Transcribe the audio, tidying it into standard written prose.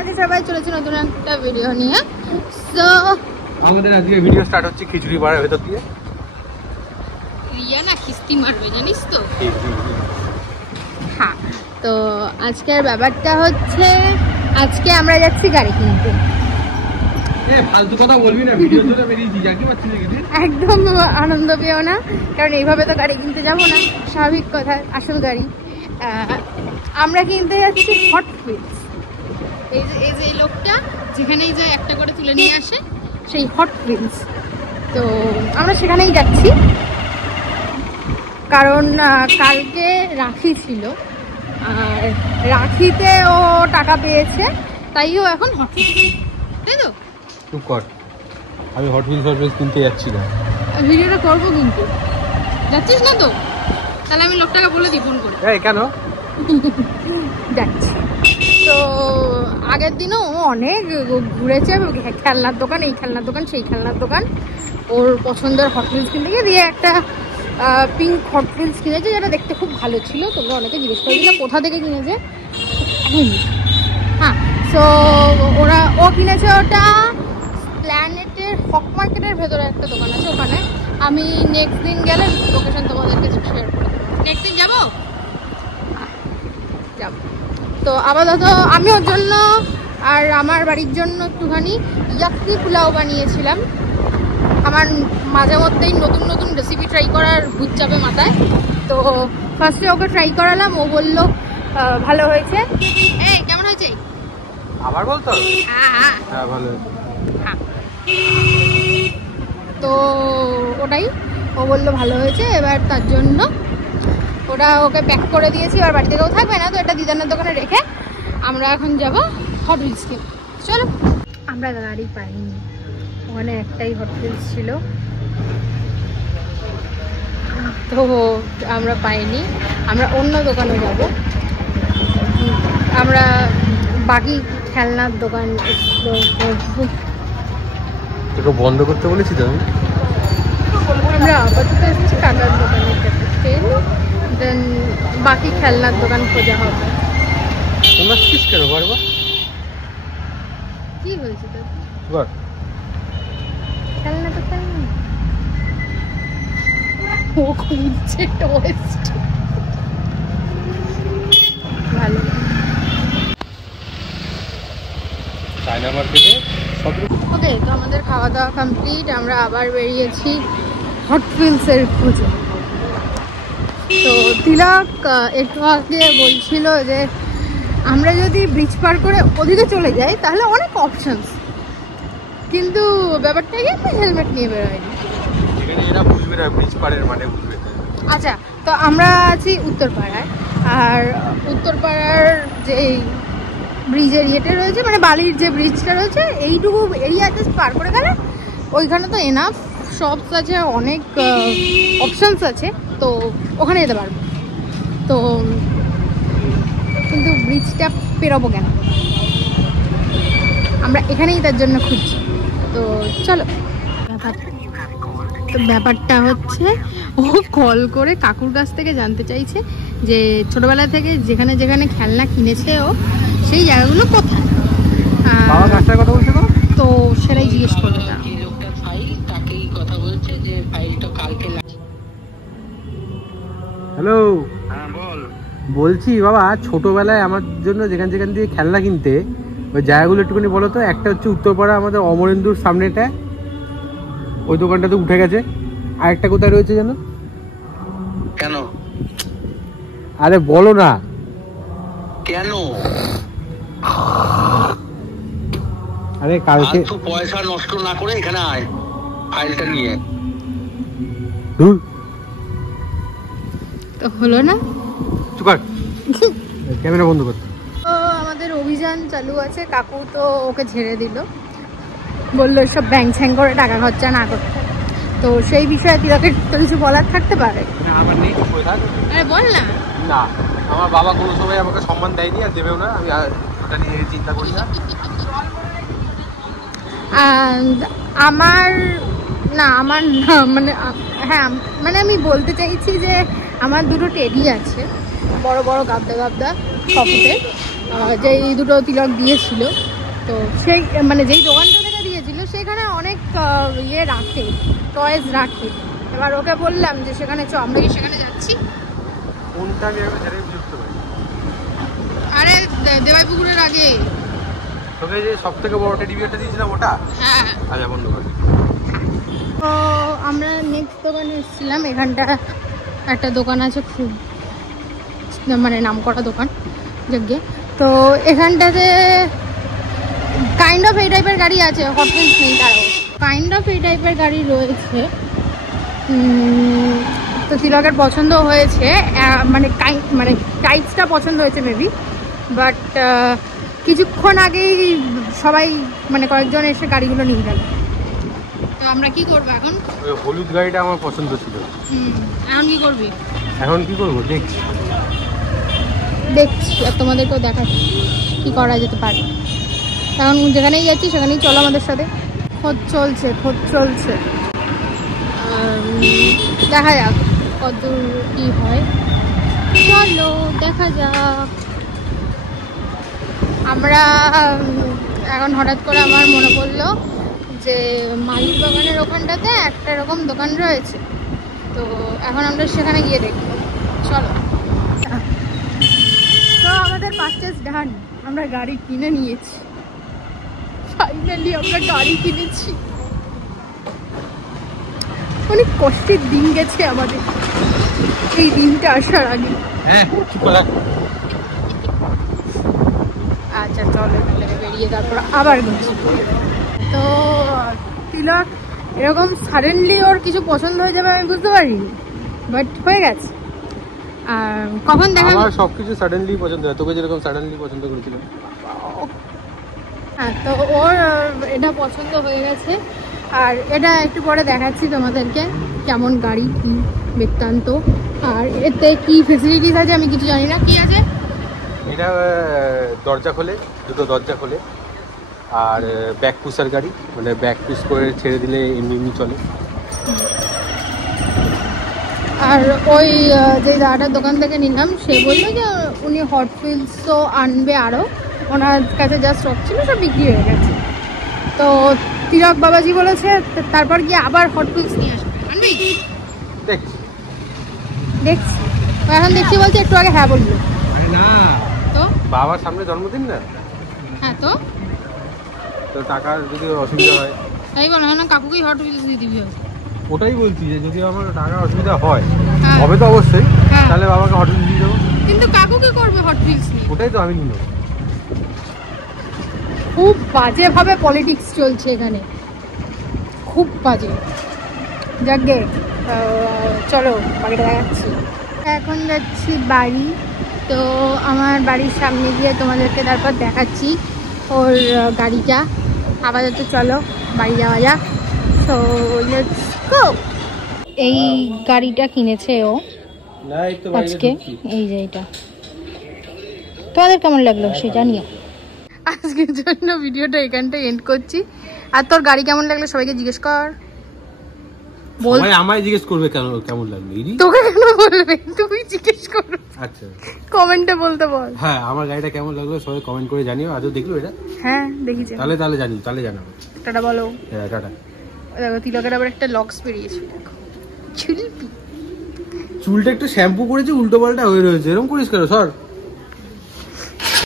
আছে সবাই? চলেছে নতুন একটা ভিডিও নিয়ে। সো আমাদের আজকে ভিডিও স্টার্ট হচ্ছে খিচুড়ি পাড়ার ভেতর দিয়ে। রিয়া না খিস্তি মারবে জানিস তো? হ্যাঁ, তো আজকের ব্যাপারটা হচ্ছে আজকে আমরা যাচ্ছি গাড়ি কিনতে। ফালতু কথা বলবি না, ভিডিওর জন্য বেরিয়েছি, জাকি মারছিস নাকি? একদম আনন্দ পেও না, কারণ এইভাবে তো গাড়ি কিনতে যাবো না, স্বাভাবিক কথা। আসল গাড়ি আমরা কিনতে যাচ্ছি হট হুইলস। এই যে এই লোকটা যেখানেই যে একটা করে তুলে নিয়ে আসে, সেই হট হুইলস। তো আমরা সেখানেই যাচ্ছি, কারণ কালকে রাখি ছিল, আর রাখিতে ও টাকা পেয়েছে, তাই ও এখন হট হুইলস, তাই তো? চুপ কর, আমি হট হুইলস কিনতে যাচ্ছি না। ভিডিওটা করবো কিন্তু যাচ্ছিস না তো? তাহলে আমি লোকটাকে বলে দিই ফোন করে। এই কেন যাচ্ছি তো? আগের দিনও ও অনেক ঘুরেছে, খেলনার দোকান, এই খেলনার দোকান, সেই খেলনার দোকান। ওর পছন্দের হট হুইলস কিনতে গিয়ে দিয়ে একটা পিঙ্ক হট হুইলস কিনেছে, যেটা দেখতে খুব ভালো ছিল। তোমরা অনেকে জিজ্ঞেস করেছিল কোথা থেকে কিনেছে। হ্যাঁ, সো ও কিনেছে ওটা প্ল্যানেটের হক মার্কেটের ভেতরে একটা দোকান আছে, ওখানে। আমি নেক্সট দিন গেলে লোকেশন তোমাদেরকে শেয়ার করে দেবো। নেক্সট দিন যাবো। তো আপাতত আমি ওর জন্য আর আমার বাড়ির জন্য একটুখানি ইয়াক্কি পোলাও বানিয়েছিলাম। আমার মাঝে মধ্যেই নতুন নতুন রেসিপি ট্রাই করার ভূত চাপে মাথায়। তো ফার্স্টে ওকে ট্রাই করালাম, ও বললো ভালো হয়েছে। এই কেমন হয়েছে আবার বলতো? হ্যাঁ ভালো। হ্যাঁ, তো ওটাই ও বললো ভালো হয়েছে। এবার তার জন্য ওটা ওকে প্যাক করে দিয়েছি, এবার বাড়িতে কেউ থাকবে না, তো এটা দিদানের দোকানে রেখে আমরা এখন যাব হট হুইলস কিনতে। চলো। আমরা গাড়ি পাইনি, ওখানে একটাই হট হুইলস ছিল, তো আমরা পাইনি। আমরা অন্য দোকানে যাব, আমরা বাকি খেলনার দোকান এক্সপ্লোর করবো। তোকে বন্ধ করতে বলেছি তো আমি। আমরা আপাতত এসেছি কাকার দোকানের কাছে, দেন বাকি খেলনার দোকান খোঁজা হবে। তোমরা কিস কেন বারবার? কি হয়েছে তোর? বল। খেলনা তো খেলনা, ও খুঁজছে টোস্ট। ভালো। চায়না মার্কেটে সব ওকে, তো আমাদের খাওয়া দাওয়া কমপ্লিট। আমরা আবার বেরিয়েছি হট হুইলসের খোঁজে। তো তিলক একটু আগে বলছিল যে আমরা যদি ব্রিজ পার করে ওদিকে চলে যাই তাহলে অনেক অপশনস, কিন্তু ব্যাপারটা কি আমি হেলমেট নিয়ে বেরোয়নি। এখানে এরা বুঝবে না ব্রিজ পাড়ের মানে বুঝবে। আচ্ছা, তো আমরা আছি উত্তরপাড়ায়, আর উত্তরপাড়ার যে ব্রিজের ইয়েটা রয়েছে, মানে বালির যে ব্রিজটা রয়েছে, এইটুকু এরিয়া জাস্ট পার করে গেলে ওইখানে তো এনাফ শপস আছে, অনেক অপশনস আছে, তো ওখানে যেতে পারবো। তো কিন্তু ব্রিজটা পেরোবো কেন, আমরা এখানেই তার জন্য খুঁজছি। তো চলো। তো ব্যাপারটা হচ্ছে ও কল করে কাকুর কাছ থেকে জানতে চাইছে যে ছোটবেলা থেকে যেখানে যেখানে খেলনা কিনেছে ও, সেই জায়গাগুলো কোথায়। বাবা কাজটার কথা বলছে তো, তো সেটাই জিজ্ঞেস করতে চাও। হ্যালো, বলছি বাবা, ছোটবেলায় আমার জন্য যেখান যেখান দিয়ে খেলনা কিনতে, ওই জায়গাগুলো একটুখানি বলো তো। একটা হচ্ছে উত্তরপাড়া আমাদের অমরেন্দুর সামনেটা, ওই দোকানটাতে উঠে গেছে। আর একটা কোথায় রয়েছে যেন? কেন? আরে বলো না কেন? আরে কালকে তুই পয়সা নষ্ট না করে এখানে আয়, ফাইলটা নিয়ে। ধুর, তো হলো না, চুপ কর, ক্যামেরা বন্ধ কর। তো আমাদের অভিযান চালু আছে। কাকু তো ওকে ঝেড়ে দিল, বললো এসব ব্যাং ছ্যাং করে টাকা খরচা না করতে। তো সেই বিষয়ে তিলকের তো কিছু বলার থাকতে পারে। আমার নেই, আরে বল না। না, আমার বাবা কোনো সময় আমাকে সম্মান দেয়নি আর দেবেও না, আমি ওটা নিয়ে চিন্তা করি না। আমার না, মানে হ্যাঁ, মানে আমি বলতে চাইছি যে আমার দুটো টেডি আছে, বড় বড় গাবদা গাবদা, 6 ফুটের। যেই দুটো তিলক দিয়েছিল, তো সেই মানে যেই দোকানটা থেকে দিয়েছিল সেখানে অনেক ইয়ে রাখে, টয়েস রাখে। এবার ওকে বললাম যে সেখানে চ, আমরা কি সেখানে যাচ্ছি? কোনটা আমি একবার ছেড়ে বুঝতে পারি। আরে দেবাইপুকুরের আগে তোকে যে সব থেকে বড় টেডি বিয়ারটা দিয়েছিলাম ওটা? হ্যাঁ। আচ্ছা বন্ধ কর। তো আমরা নেক্সট দোকানে এসেছিলাম। এখানটা একটা দোকান আছে, খুব মানে নামকরা দোকান যজ্ঞে। তো এখানটাতে কাইন্ড অফ এই টাইপের গাড়ি আছে, হট হুইলস নেই, তারাও কাইন্ড অফ এই টাইপের গাড়ি রয়েছে। তো তিলকের পছন্দ হয়েছে, মানে টাইপসটা পছন্দ হয়েছে মেবি, বাট কিছুক্ষণ আগেই সবাই মানে কয়েকজন এসে গাড়িগুলো নিয়ে গেল। তো আমরা কি করবো এখন? ওই হলুদ গাড়িটা আমার পছন্দ ছিল। এখন কি করবি? এখন কি করবো দেখছি আর তোমাদেরকেও দেখাচ্ছি কি করা যেতে পারে। এখন যেখানেই যাচ্ছি সেখানেই চলো আমাদের সাথে। খোঁজ চলছে দেখা যাক কত কি হয়, চলো দেখা যাক। আমরা এখন হঠাৎ করে আমার মনে পড়লো যে মালির বাগানের ওখানটাতে একটা এরকম দোকান রয়েছে, তো এখন আমরা সেখানে গিয়ে দেখবো, চলো। তো আমাদের পারচেজ ডান, আমরা গাড়ি কিনে নিয়েছি, ফাইনালি আমরা গাড়ি কিনেছি। অনেক কষ্টের দিন গেছে আমাদের এই দিনটা আসার আগে। আচ্ছা চলো এখান থেকে বেরিয়ে তারপর আবার ঘুরছি। তো তিলক এরকম সাডেনলি ওর কিছু পছন্দ হয়ে যাবে আমি বুঝতে পারি, বাট হয়ে গেছে। আর কখন দেখা আমার সবকিছু সাডেনলি পছন্দ হয়, তোকে যেরকম সাডেনলি পছন্দ করেছিলাম। হ্যাঁ, তো ওর এটা পছন্দ হয়ে গেছে। আর এটা একটু পরে দেখাচ্ছি তোমাদেরকে কেমন গাড়ি, কি বৃত্তান্ত, আর এতে কি ফেসিলিটিস আছে আমি কিছু জানি না। কি আছে এটা? দরজা খোলে, দুটো দরজা খোলে, আর ব্যাক পুশার গাড়ি, মানে ব্যাক পুশ করে ছেড়ে দিলে এমনি চলে। আর ওই যে দাদাটার দোকান থেকে নিলাম সে বললো যে উনি হট হুইলসও আনবে, আরও ওনার কাছে যা স্টক ছিল সব বিক্রি হয়ে গেছে। তো তিলক বাবাজি বলেছে তারপর গিয়ে আবার হট হুইলস নিয়ে আসবে। আনবি? দেখছি এখন দেখছি বলছে, একটু আগে হ্যাঁ বললো। আরে না, তো বাবার সামনে জন্মদিন না? হ্যাঁ, তো টাকার যদি অসুবিধা হয় তাই বলো না, কাকুকেই হট হুইলস দিয়ে দিবি। ওটাই বলছি যে যদি আমার টাকার অসুবিধা হয়, হ্যাঁ, হবে তো অবশ্যই, হ্যাঁ, তাহলে বাবাকে হট হুইলস দিয়ে দেবো। কিন্তু কাকু কি করবে হট হুইলস নিয়ে? ওটাই তো আমি নিয়ে নেবো। খুব বাজেভাবে পলিটিক্স চলছে এখানে, খুব বাজে। যাকে চলো বাড়িটা দেখাচ্ছি। এখন যাচ্ছি বাড়ি, তো আমার বাড়ির সামনে গিয়ে তোমাদেরকে তারপর দেখাচ্ছি ওর গাড়িটা। আপাতত চলো বাড়ি যাওয়া যাক। তো লেটস গো। এই গাড়িটা কিনেছে ও আজকে, এই যে এটা। তোমাদের কেমন লাগলো সে জানিও। আজকের জন্য ভিডিওটা এখানটায় এন্ড করছি। আর তোর গাড়ি কেমন লাগলো সবাইকে জিজ্ঞেস কর। ভাই আমায় জিজ্ঞেস করবে কেমন লাগলো? তোকে কেন বলবে, তুমি জিজ্ঞেস করো। আচ্ছা, কমেন্টে বলতে বল। হ্যাঁ, আমার গাড়িটা কেমন লাগলো সবাই কমেন্ট করে জানিও। আজও দেখলো এটা? হ্যাঁ দেখিছে। তাহলে জানিও, তাহলে জানাবো। টাটা বলো। হ্যাঁ টাটা। দেখো তিলকের আবার একটা লক্স বেরিয়েছে, দেখো চুলটা একটু শ্যাম্পু করেছে, উল্টো পাল্টা হয়ে রয়েছে, এরকম করিস কেন? সর।